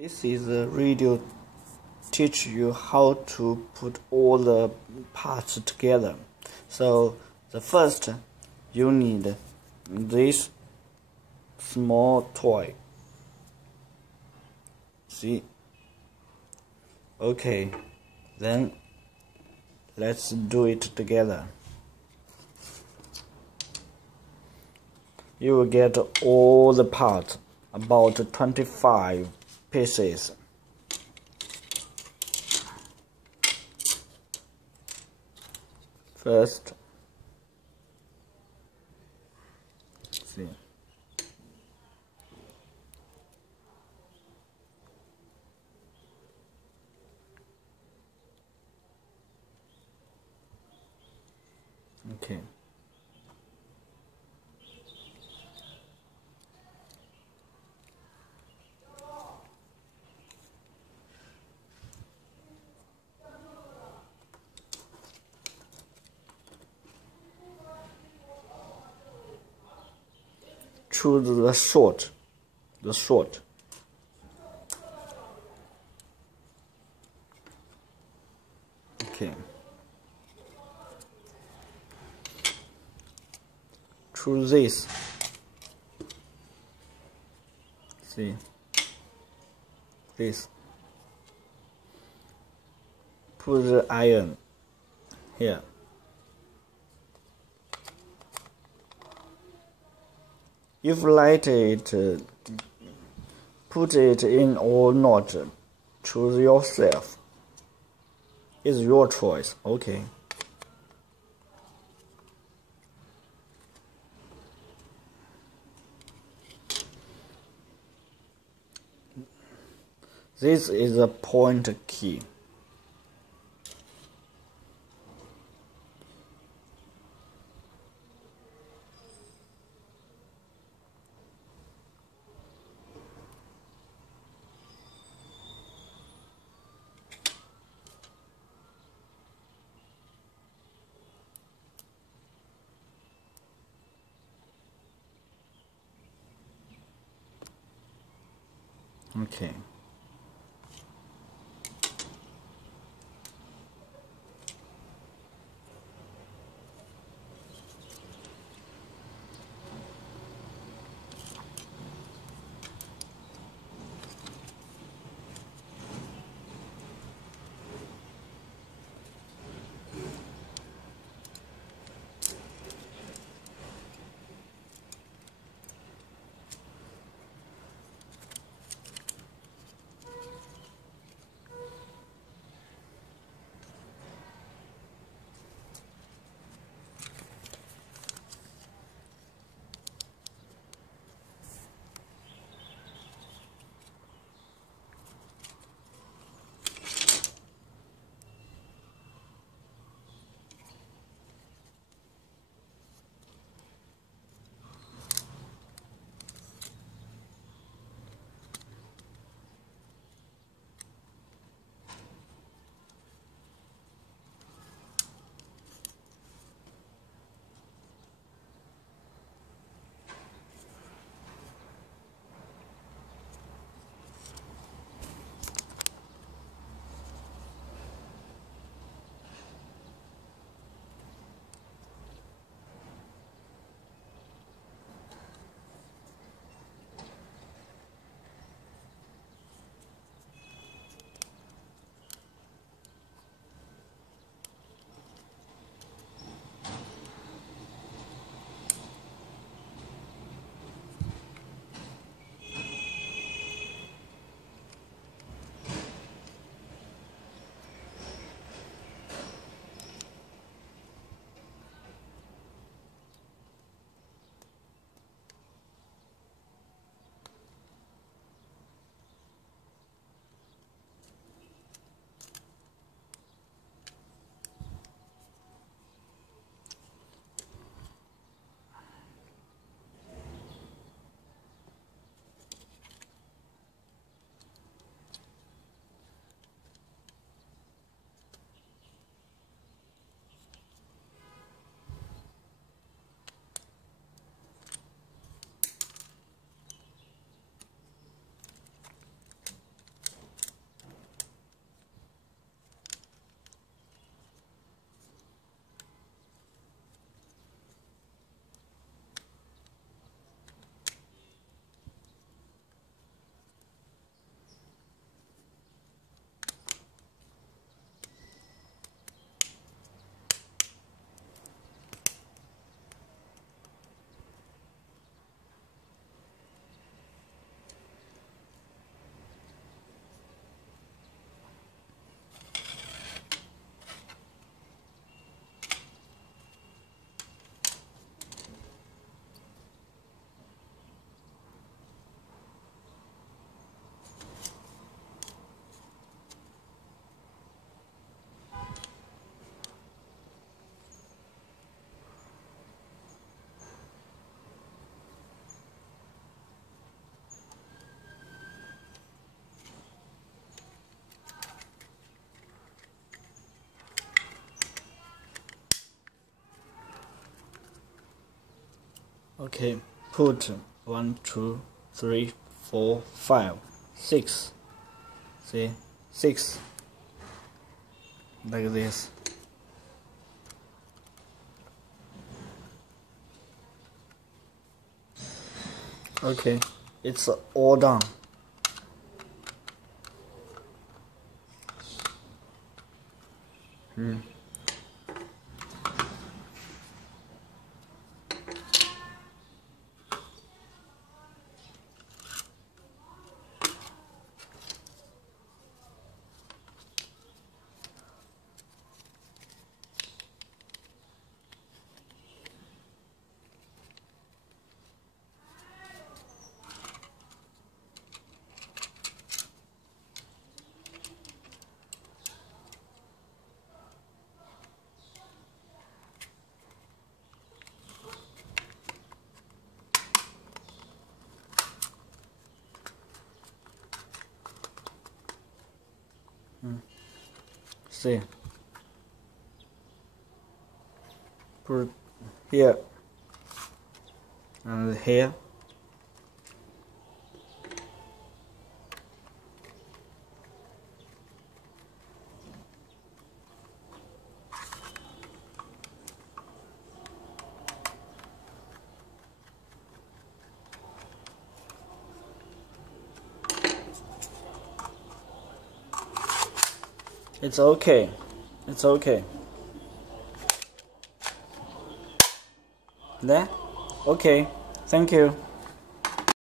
This is a video teach you how to put all the parts together. So the first you need this small toy. See? Okay, then let's do it together. You will get all the parts, about 25 pieces. First, see. Okay. Choose the short. Okay. Choose this. See. This. Put the iron here. If light it, put it in or not. Choose yourself. It's your choice. Okay. This is a point key. Okay. Okay, put 1, 2, 3, 4, 5, 6. See, 6. Like this. Okay, it's all done. See, put here and here. It's okay. It's okay. There? Okay. Thank you.